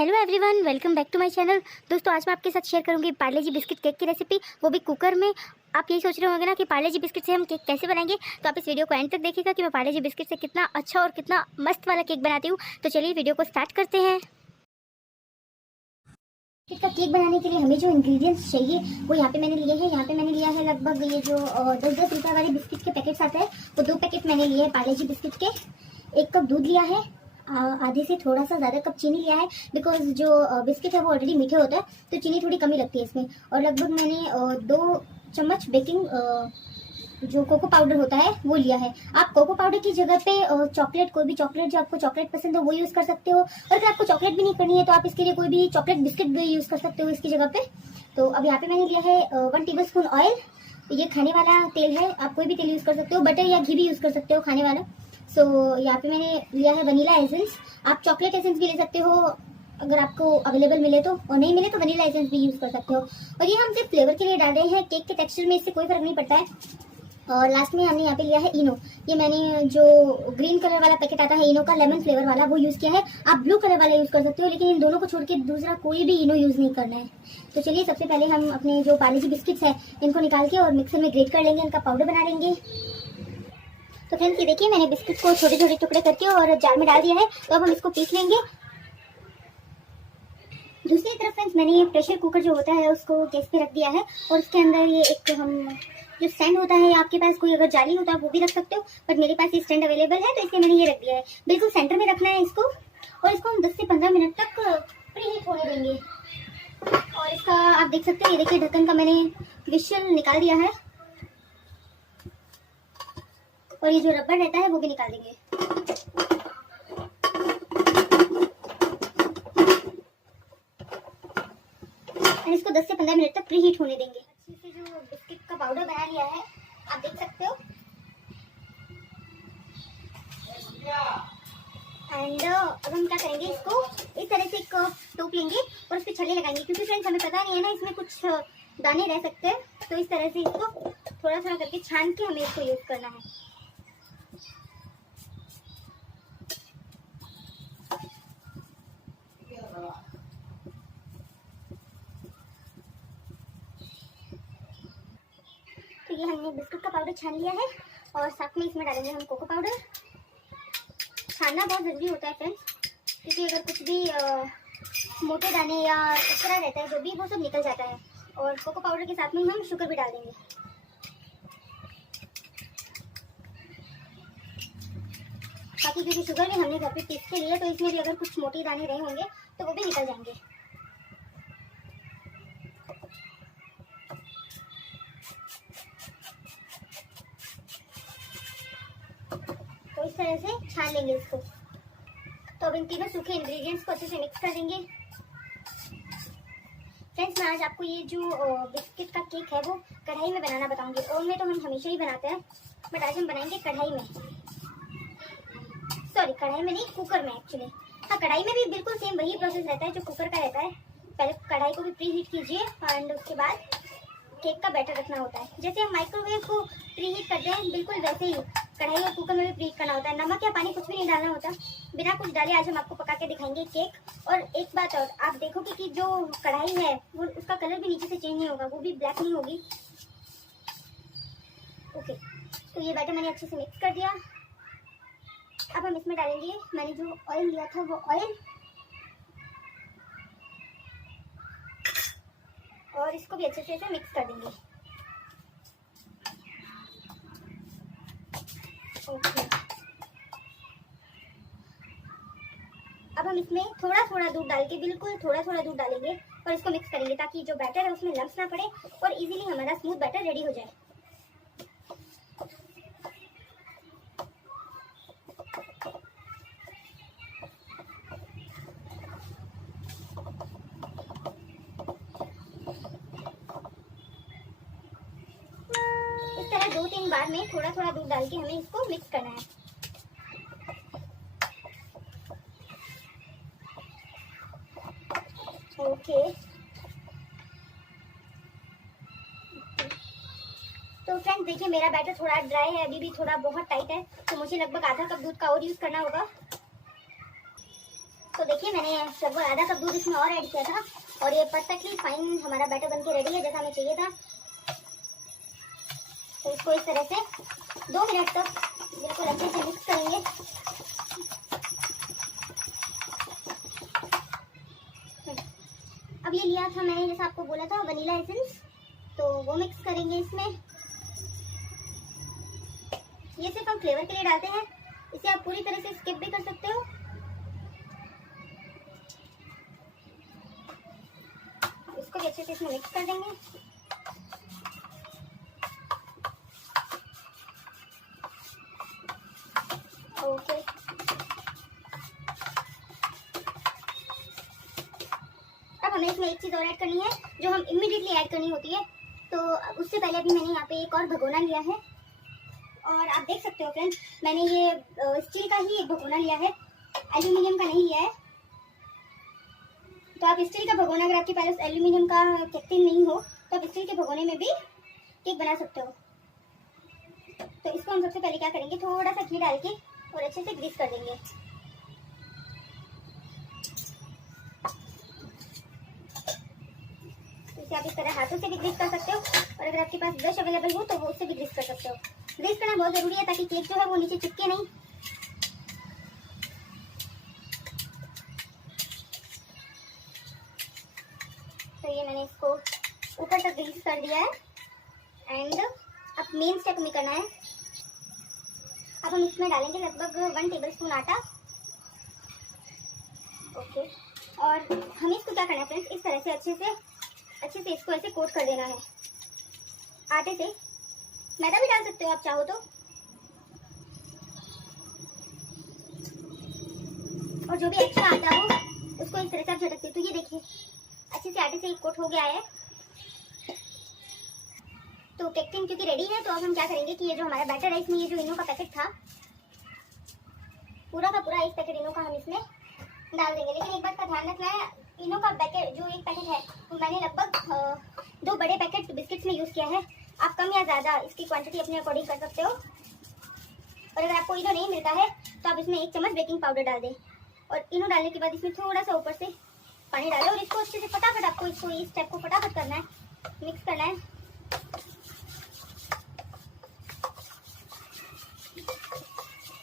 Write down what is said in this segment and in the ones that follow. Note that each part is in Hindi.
Hello everyone, welcome back to my channel. दोस्तों, आज मैं आपके साथ शेयर करूंगी पार्ले जी बिस्किट केक की रेसिपी, वो भी कुकर में। आप यही सोच रहे होंगे ना कि पार्ले जी बिस्किट से हम केक कैसे बनाएंगे, तो आप इस वीडियो को एंड तक देखिएगा कि मैं पार्ले जी बिस्किट से कितना अच्छा और कितना मस्त वाला केक बनाती हूँ। तो चलिए वीडियो को स्टार्ट करते हैं। इसका केक बनाने के लिए हमें जो इंग्रेडिएंट्स चाहिए वो यहाँ पे मैंने लिए हैं। यहाँ पे मैंने लिया है लगभग ये जो 10-10 रुपये वाले बिस्किट के पैकेट्स आते हैं, वो 2 पैकेट मैंने लिए हैं पार्ले जी बिस्किट के। 1 कप दूध लिया है, आधे से थोड़ा सा ज़्यादा कप चीनी लिया है, बिकॉज जो बिस्किट है वो ऑलरेडी मीठे होता है तो चीनी थोड़ी कमी लगती है इसमें। और लगभग मैंने 2 चम्मच बेकिंग जो कोको पाउडर होता है वो लिया है। आप कोको पाउडर की जगह पे चॉकलेट, कोई भी चॉकलेट जो आपको चॉकलेट पसंद हो वो यूज़ कर सकते हो। और अगर आपको चॉकलेट भी नहीं करनी है तो आप इसके लिए कोई भी चॉकलेट बिस्किट भी यूज़ कर सकते हो इसकी जगह पे। तो अब यहाँ पे मैंने लिया है 1 टेबलस्पून ऑयल। ये खाने वाला तेल है, आप कोई भी तेल यूज़ कर सकते हो, बटर या घी भी यूज़ कर सकते हो खाने वाला। सो यहाँ पे मैंने लिया है वनीला एसेंस। आप चॉकलेट एसेंस भी ले सकते हो अगर आपको अवेलेबल मिले तो, और नहीं मिले तो वनीला एसेंस भी यूज़ कर सकते हो। और ये हम सिर्फ फ्लेवर के लिए डाल रहे हैं, केक के टेक्सचर में इससे कोई फर्क नहीं पड़ता है। और लास्ट में हमने यहाँ पे लिया है इनो। ये मैंने जो ग्रीन कलर वाला पैकेट आता है इनो का, लेमन फ्लेवर वाला, वो यूज़ किया है। आप ब्लू कलर वाला यूज़ कर सकते हो, लेकिन इन दोनों को छोड़ के दूसरा कोई भी इनो यूज़ नहीं करना है। तो चलिए सबसे पहले हम अपने जो पार्ले जी बिस्किट्स है इनको निकाल के और मिक्सर में ग्रेट कर लेंगे, इनका पाउडर बना लेंगे। तो फ्रेंड्स ये देखिए, मैंने बिस्किट को छोटे छोटे टुकड़े करके और जार में डाल दिया है। तो अब हम इसको पीस लेंगे। दूसरी तरफ फ्रेंड्स मैंने ये प्रेशर कुकर जो होता है उसको गैस पे रख दिया है, और उसके अंदर ये एक हम जो स्टैंड होता है, आपके पास कोई अगर जाली होता है वो भी रख सकते हो, बट मेरे पास ये स्टैंड अवेलेबल है तो इसलिए मैंने ये रख दिया है। बिल्कुल सेंटर में रखना है इसको, और इसको हम 10 से 15 मिनट तक प्री हीट होने देंगे। और इसका आप देख सकते हो, ये देखिए ढक्कन का मैंने विशल निकाल दिया है, और ये जो रबर रहता है वो भी निकाल देंगे। और इसको 10 से 15 मिनट तक प्री हीट होने देंगे। अच्छे से जो बिस्किट का पाउडर बना लिया है आप देख सकते हो। एंड अब हम क्या करेंगे, इसको इस तरह से एक टोप लेंगे और उस पर छल्ले लगाएंगे, क्योंकि फ्रेंड्स हमें पता नहीं है ना इसमें कुछ दाने रह सकते हैं। तो इस तरह से इसको थोड़ा थोड़ा करके छान के हमें इसको यूज करना है। तो ये हमने बिस्कुट का पाउडर छान लिया है, और साथ में इसमें डालेंगे हम कोको पाउडर। छानना बहुत ज़रूरी होता है फ्रेंड्स, क्योंकि अगर कुछ भी मोटे दाने या कचरा रहता है जो भी, वो सब निकल जाता है। और कोको पाउडर के साथ में हम शुगर भी डाल देंगे। बाकी क्योंकि शुगर भी हमने घर पे पीस के लिए, तो इसमें भी अगर कुछ मोटे दाने रहे होंगे तो वो भी निकल जाएंगे। तो इस तरह से छान लेंगे इसको। तो अब इन तीनों सूखे इंग्रेडिएंट्स को अच्छे से मिक्स कर देंगे। फ्रेंड्स मैं आज आपको ये जो बिस्किट का केक है वो कढ़ाई में बनाना बताऊंगी। ओवन में तो हम हमेशा ही बनाते हैं, बट आज हम बनाएंगे कढ़ाई में। सॉरी, कढ़ाई में नहीं, कुकर में एक्चुअली। हाँ, कढ़ाई में भी बिल्कुल सेम वही प्रोसेस रहता है जो कुकर का रहता है। पहले कढ़ाई को भी प्री हीट कीजिए, एंड उसके बाद केक का बैटर रखना होता है। जैसे हम माइक्रोवेव को प्री हीट करते हैं, बिल्कुल वैसे ही कढ़ाई और कुकर में भी प्री हीट करना होता है। नमक या पानी कुछ भी नहीं डालना होता, बिना कुछ डाले आज हम आपको पका के दिखाएंगे केक। और एक बात और, आप देखोगे कि जो कढ़ाई है वो, उसका कलर भी नीचे से चेंज नहीं होगा, वो भी ब्लैक नहीं होगी। ओके, तो ये बैटर मैंने अच्छे से मिक्स कर दिया। अब हम इसमें डालेंगे मैंने जो ऑयल लिया था वो ऑयल, और इसको भी अच्छे से ऐसे मिक्स कर देंगे। ओके, अब हम इसमें थोड़ा थोड़ा दूध डाल के, बिल्कुल थोड़ा थोड़ा दूध डालेंगे और इसको मिक्स करेंगे, ताकि जो बैटर है उसमें लम्स ना पड़े और इजीली हमारा स्मूथ बैटर रेडी हो जाए। इस तरह 2-3 बार में थोड़ा थोड़ा दूध डाल के हमें इसको मिक्स करना है। ओके, तो फ्रेंड्स देखिए मेरा बैटर थोड़ा ड्राई है, अभी भी थोड़ा बहुत टाइट है, तो मुझे लगभग आधा कप दूध का और यूज़ करना होगा। तो देखिए मैंने लगभग आधा कप दूध इसमें और ऐड किया था और ये परफेक्टली फाइन हमारा बैटर बन के रेडी है जैसा हमें चाहिए था। तो इसको इस तरह से 2 मिनट तक बिल्कुल अच्छे से मिक्स करेंगे। अब ये लिया था मैंने जैसा आपको बोला था वनीला एसेंस, तो वो मिक्स करेंगे इसमें। ये सिर्फ हम फ्लेवर के लिए डालते हैं, इसे आप पूरी तरह से स्किप भी कर सकते हो। इसको भी अच्छे से इसमें मिक्स कर देंगे। ओके, अब हमें इसमें एक चीज़ और ऐड करनी है जो हम इमीडिएटली ऐड करनी होती है। तो उससे पहले अभी मैंने यहाँ पे एक और भगोना लिया है और आप देख सकते हो फ्रेंड्स, मैंने ये स्टील का ही एक भगोना लिया है, एल्यूमिनियम का नहीं लिया है। तो आप स्टील का भगोना, अगर आपके पास एल्यूमिनियम का केटल नहीं हो तो आप स्टील के भगोने में भी केक बना सकते हो। तो इसको हम सबसे पहले क्या करेंगे, थोड़ा सा घी डाल के और अच्छे से ग्रीस कर देंगे। तो इसे आप इस तरह हाथों से भी ग्रीस कर सकते हो और अगर आपके पास ब्रश अवेलेबल हो तो वो उससे भी ग्रीस कर सकते हो। ग्रीस करना बहुत जरूरी है ताकि केक जो है वो नीचे चिपके नहीं। तो ये मैंने इसको ऊपर तक ग्रीस कर दिया है एंड अब मेन स्टेप में करना है। अब हम इसमें डालेंगे लगभग 1 टेबलस्पून आटा। ओके, और हमें इसको क्या करना है फ्रेंड्स, इस तरह से अच्छे से इसको ऐसे कोट कर देना है आटे से। मैदा भी डाल सकते हो आप चाहो तो। और जो भी एक्स्ट्रा आटा हो उसको इस तरह से आप झटकते हो। तो ये देखिए अच्छे से आटे से कोट हो गया है। तो केक क्योंकि रेडी है तो अब हम क्या करेंगे कि ये जो हमारा बैटर है इसमें ये जो इनो का पैकेट था पूरा का पूरा इस पैकेट इनो का हम इसमें डाल देंगे। लेकिन एक बात का ध्यान रखना है, इनो का पैकेट जो एक पैकेट है तो मैंने लगभग 2 बड़े पैकेट बिस्किट्स में यूज़ किया है। आप कम या ज़्यादा इसकी क्वांटिटी अपने अकॉर्डिंग कर सकते हो। और अगर आपको इनो नहीं मिलता है तो आप इसमें 1 चम्मच बेकिंग पाउडर डाल दें और इनो डालने के बाद इसमें थोड़ा सा ऊपर से पानी डालें और इसको अच्छे से फटाफट आपको इसको इस स्टेप को फटाफट करना है, मिक्स करना है।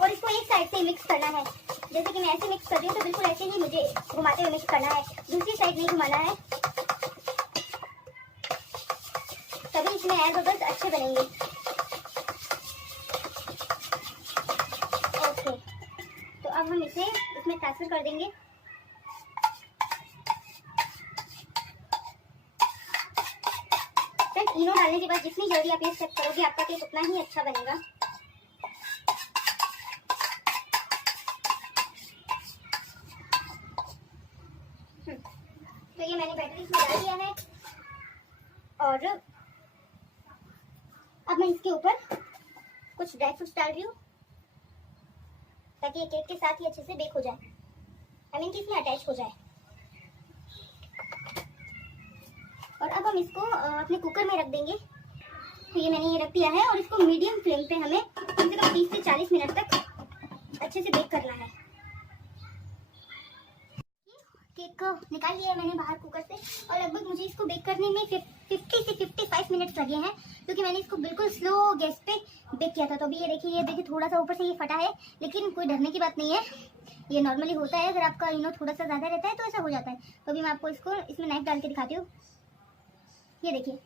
और इसको एक साइड से मिक्स करना है, जैसे कि मैं ऐसे मिक्स कर रही हूँ तो बिल्कुल ऐसे ही मुझे घुमाते हुए मिक्स करना है, दूसरी साइड नहीं घुमाना है, तभी इसमें एयर बबल्स अच्छे बनेंगे। ओके, तो अब हम इसे इसमें ट्रांसफर कर देंगे। फ्रेंड्स, इनो डालने के बाद जितनी जल्दी आप ये स्टेप करोगे आपका केक उतना ही अच्छा बनेगा। तो ये मैंने बैटर इसमें डाल दिया है और अब मैं इसके ऊपर कुछ ड्राई फ्रूट्स डाल रही हूँ ताकि ये केक के साथ ही अच्छे से बेक हो जाए, आई मीन कि इसमें अटैच हो जाए। और अब हम इसको अपने कुकर में रख देंगे। तो ये मैंने ये रख दिया है और इसको मीडियम फ्लेम पे हमें कम से कम 30 से 40 मिनट तक अच्छे से बेक करना है। केक को निकाल लिया है मैंने बाहर कुकर से और लगभग मुझे इसको बेक करने में 50 से 55 मिनट्स लगे हैं क्योंकि मैंने इसको बिल्कुल स्लो गैस पे बेक किया था। तो अभी ये देखिए थोड़ा सा ऊपर से ये फटा है, लेकिन कोई डरने की बात नहीं है, ये नॉर्मली होता है। अगर आपका इनो थोड़ा सा ज़्यादा रहता है तो ऐसा हो जाता है। तो अभी मैं आपको इसको इसमें नाइफ डाल के दिखाती हूँ। ये देखिए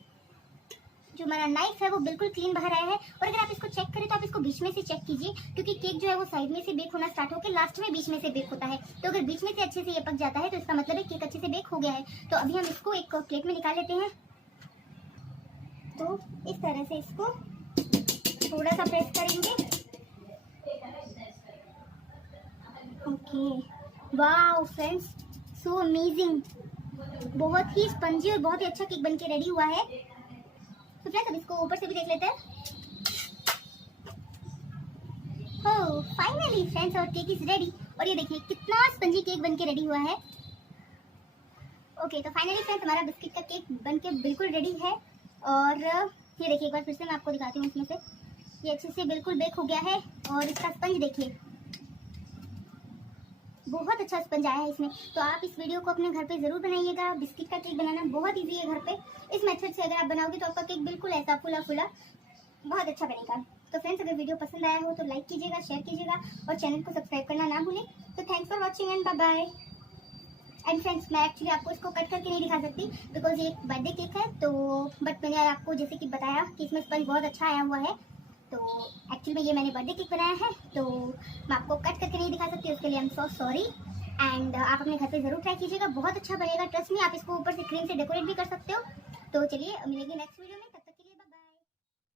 जो हमारा नाइफ है वो बिल्कुल क्लीन बाहर आया है। और अगर आप इसको चेक करें तो आप इसको बीच में से चेक कीजिए क्योंकि केक जो है वो साइड में से बेक होना स्टार्ट होकर लास्ट में बीच में से बेक होता है। तो अगर बीच में से अच्छे से ये पक जाता है तो इसका मतलब है केक अच्छे से बेक हो गया है। तो अभी हम इसको एक प्लेट में निकाल लेते हैं। तो इस तरह से इसको थोड़ा सा प्रेस करेंगे। Okay, wow friends, so amazing, बहुत ही स्पंजी और बहुत ही अच्छा केक बनके रेडी हुआ है। तो फ्रेंड्स अब इसको ऊपर से भी देख लेते हैं। हो फाइनली फ्रेंड्स और केक इज रेडी। और ये देखिए कितना स्पंजी केक बनके रेडी हुआ है। ओके, तो फाइनली फ्रेंड्स हमारा बिस्किट का केक बनके बिल्कुल रेडी है। और ये देखिए एक बार फिर से मैं आपको दिखाती हूँ, इसमें से ये अच्छे से बिल्कुल बेक हो गया है। और इसका स्पंज देखिए बहुत अच्छा स्पंज आया है इसमें। तो आप इस वीडियो को अपने घर पे ज़रूर बनाइएगा। बिस्किट का केक बनाना बहुत ईजी है घर पे। इस मेथड से अगर आप बनाओगे तो आपका केक बिल्कुल ऐसा फुला फुला बहुत अच्छा बनेगा। तो फ्रेंड्स, अगर वीडियो पसंद आया हो तो लाइक कीजिएगा, शेयर कीजिएगा और चैनल को सब्सक्राइब करना ना भूलें। तो thanks for watching and bye bye. And friends, मैं एक्चुअली आपको इसको कट करके नहीं दिखा सकती बिकॉज ये एक बर्थडे केक है। तो बट मैंने आपको जैसे कि बताया कि इसमें स्पंज बहुत अच्छा आया हुआ है। तो एक्चुअली में ये मैंने बर्थडे केक बनाया है, तो मैं आपको कट करके नहीं दिखा सकती, उसके लिए I am so sorry. And आप अपने घर पे ज़रूर ट्राई कीजिएगा, बहुत अच्छा बनेगा, ट्रस्ट में। आप इसको ऊपर से क्रीम से डेकोरेट भी कर सकते हो। तो चलिए मिलेंगे नेक्स्ट वीडियो में।